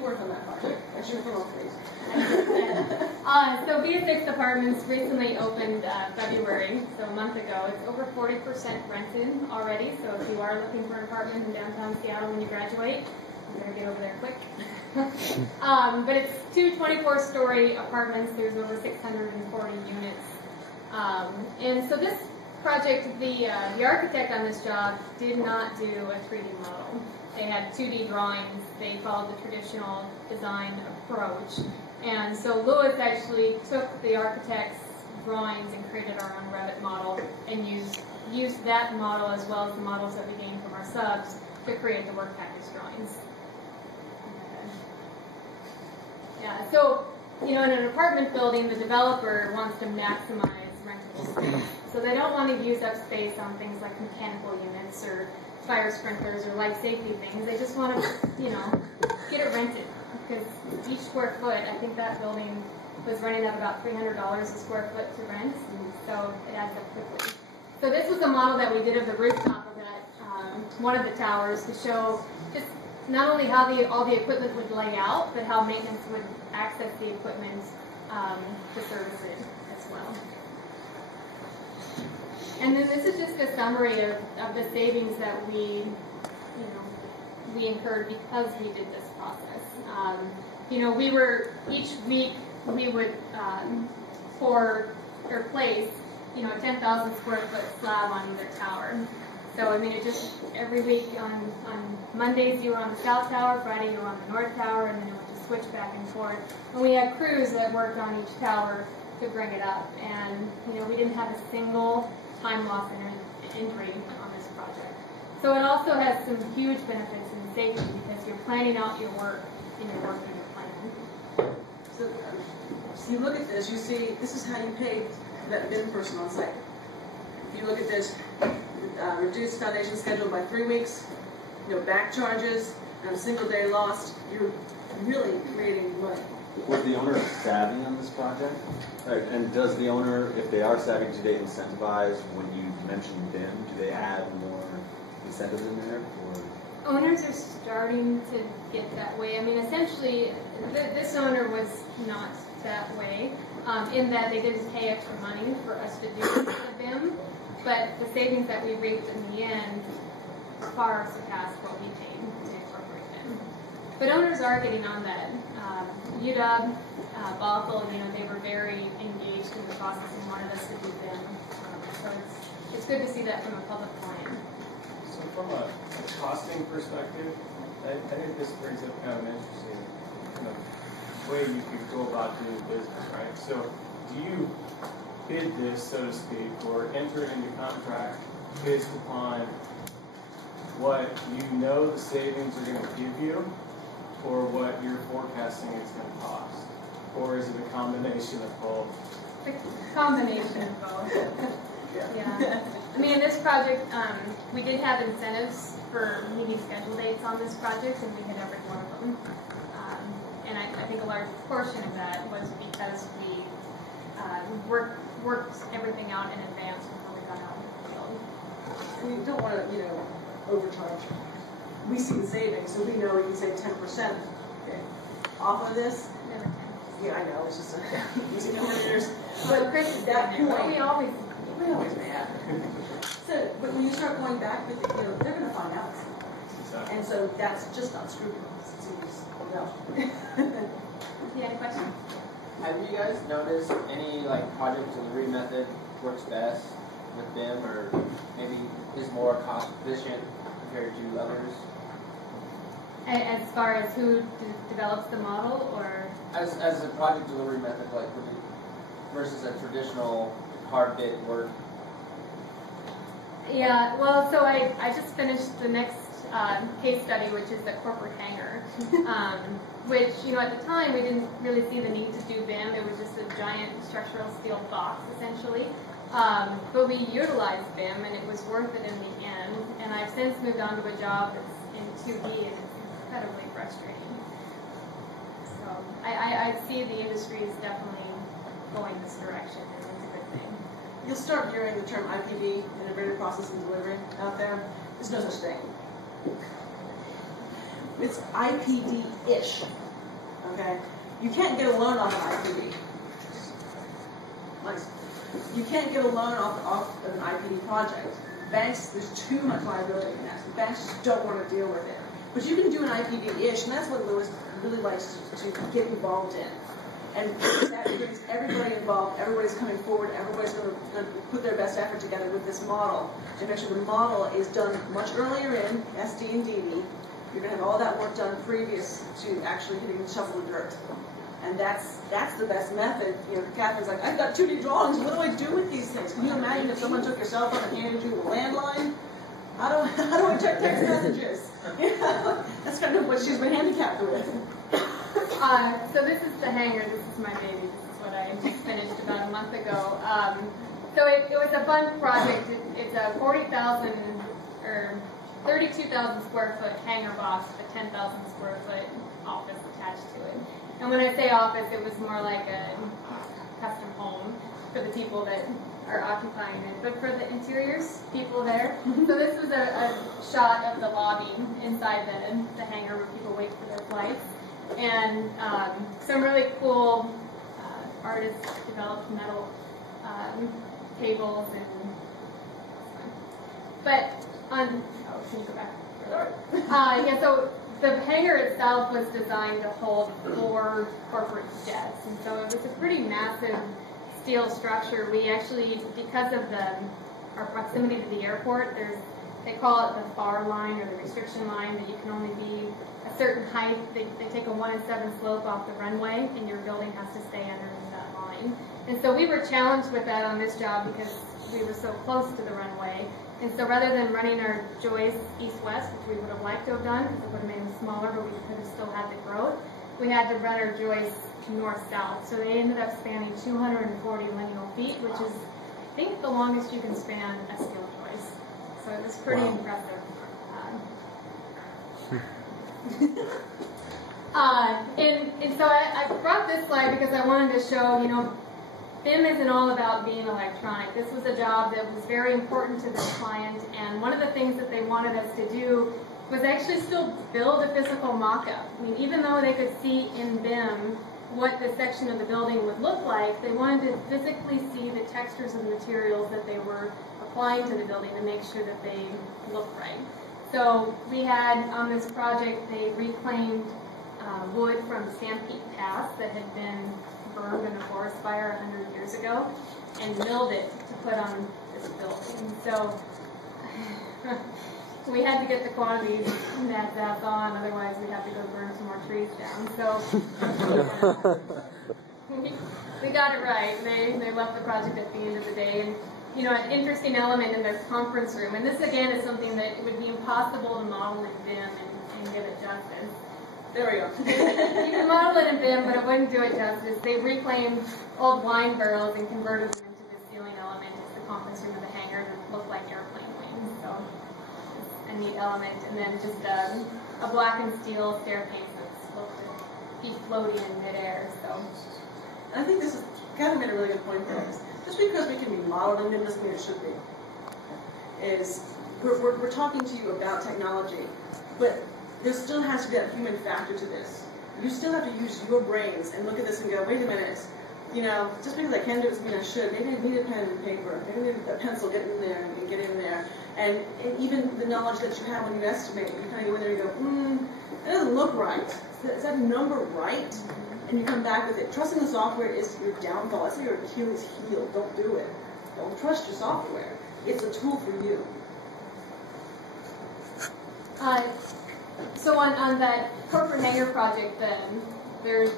you work on that project? I should have come up with So B6 Apartments recently opened February, so a month ago. It's over 40% rented already, so if you are looking for an apartment in downtown Seattle when you graduate, you better get over there quick. But it's two 24-story apartments. There's over 640 units. And so this project, the architect on this job did not do a 3D model. They had 2D drawings. They followed the traditional design approach. And so Lewis actually took the architect's drawings and created our own Revit model and used that model as well as the models that we gained from our subs to create the work package drawings. Yeah, so, in an apartment building, the developer wants to maximize rentable space. So they don't want to use up space on things like mechanical units or fire sprinklers or life safety things. They just want to, get it rented. Because each square foot, I think that building was running at about $300 a square foot to rent, so it adds up quickly. So this was a model that we did of the rooftop of that one of the towers to show just not only how all the equipment would lay out, but how maintenance would access the equipment to service it as well. And then this is just a summary of the savings that we incurred because we did this process. We were, each week we would place, a 10,000 square foot slab on either tower. So, it just, every week on Mondays you were on the south tower, Friday you were on the north tower, and then it would just switch back and forth. And we had crews that worked on each tower to bring it up. And, we didn't have a single time loss in injury on this project. So it also has some huge benefits in safety because you're planning out your work in your work and your plan. So you look at this, you see, this is how you pay that BIM person on site. If you look at this, reduced foundation schedule by 3 weeks, back charges, and a single day lost, you're really creating money. Was the owner savvy on this project? And does the owner, if they are savvy, do they incentivize when you mention BIM? Do they add more incentives in there? Or? Owners are starting to get that way. Essentially, this owner was not that way, in that they didn't pay extra money for us to do the BIM, but the savings that we reaped in the end far surpassed what we paid to incorporate BIM. But owners are getting on that. UW, Bothell, they were very engaged in the process and wanted us to do BIM. So it's good to see that from a public client. So from a costing perspective, I think this brings up kind of an interesting way you could go about doing business, right? So do you bid this, so to speak, or enter into contract based upon what the savings are going to give you, or what you're forecasting it's going to cost? Or is it a combination of both? A combination of both. Yeah. In this project, we did have incentives for meeting schedule dates on this project, and we hit every one of them. And I think a large portion of that was because we worked everything out in advance before we got out in the field. And you don't want to, overcharge. We see the savings, so we know we can save 10% off of this. Never 10. Yeah, I know, it's just using numbers. But Chris is that point. We always mad. So, but when you start going back, they're going to find out. Exactly. And so that's just not scrupulous. Yeah, question? Have you guys noticed any project delivery method works best with BIM, or maybe is more cost efficient compared to others? As far as who develops the model, or As a project delivery method, versus a traditional hard bid work? Yeah, well, so I just finished the next case study, which is the corporate hangar, which, at the time we didn't really see the need to do BIM. It was just a giant structural steel box, essentially. But we utilized BIM, and it was worth it in the end. And I've since moved on to a job that's in 2D, and it's incredibly frustrating. So I see the industry is definitely going this direction, and it's a good thing. You'll start hearing the term IPD, integrated process and delivery, out there. There's no such thing. It's IPD-ish. okay? You can't get a loan off an IPD. Nice. You can't get a loan off of an IPD project. Banks, there's too much liability in that. Banks just don't want to deal with it. But you can do an IPD-ish, and that's what Lewis really likes to get involved in. And that brings everybody involved, everybody's coming forward, everybody's going to put their best effort together with this model to make sure the model is done much earlier in SD and DD. You're going to have all that work done previous to actually hitting the shovel of dirt. And that's the best method. You know, Kathryn's like, I've got 2D drawings, what do I do with these things? Can you imagine if someone took your cell phone and handed you a landline? How do I check text messages? You know, that's kind of what she's been handicapped with. So this is the hangar. This is my baby. This is what I just finished about a month ago. So it was a fun project. It's a 40,000 or 32,000 square foot hangar box with a 10,000 square foot office attached to it. And when I say office, it was more like a custom home for the people that are occupying it. But for the interiors, people there. So this was a shot of the lobby inside the hangar where people wait for their flights. And some really cool artists developed metal tables and but can you go back? Yeah, so the hangar itself was designed to hold 4 corporate jets, and so it was a pretty massive steel structure. We actually, because of our proximity to the airport, they call it the FAR line or the restriction line, that you can only be a certain height. They take a 1 in 7 slope off the runway, and your building has to stay underneath that line. And so we were challenged with that on this job because we were so close to the runway. And so rather than running our joists east-west, which we would have liked to have done, because it would have made them smaller, but we could have still had the growth, we had to run our joists north-south. So they ended up spanning 240 lineal feet, which is, I think, the longest you can span a steel joist. So it was pretty impressive. And so I brought this slide because I wanted to show, you know, BIM isn't all about being electronic. This was a job that was very important to this client, and one of the things that they wanted us to do was actually still build a physical mock-up. I mean, even though they could see in BIM what the section of the building would look like, they wanted to physically see the textures of the materials that they were applying to the building to make sure that they looked right. So we had, on this project, they reclaimed wood from Stampede Pass that had been burned in a forest fire 100 years ago and milled it to put on this building. So we had to get the quantities that's on, otherwise we'd have to go burn some more trees down. So we got it right. They left the project at the end of the day. And you know, an interesting element in their conference room, and this again is something that it would be impossible to model in BIM and give it justice. There we go. You can model it in BIM, but it wouldn't do it justice. They reclaimed old wine barrels and converted them into this ceiling element as the conference room of the hangar to look like airplane wings. So it's a neat element. And then just a black and steel staircase that's supposed to be floating in midair. So I think this is, Kathryn made a really good point there. Just because we can be modeled in BIM doesn't mean it should be. We're talking to you about technology, but there still has to be that human factor to this. You still have to use your brains and look at this and go, wait a minute, you know, just because I can do it doesn't mean I should. Maybe I need a pen and paper. Maybe I need a pencil, get in there and get in there. And even the knowledge that you have when you estimate, you kind of go in there and go, that doesn't look right. Is that number right? And you come back with it. Trusting the software is your downfall. That's your Achilles heel. Don't do it. Don't trust your software. It's a tool for you. So on that corporate hangar project, then there's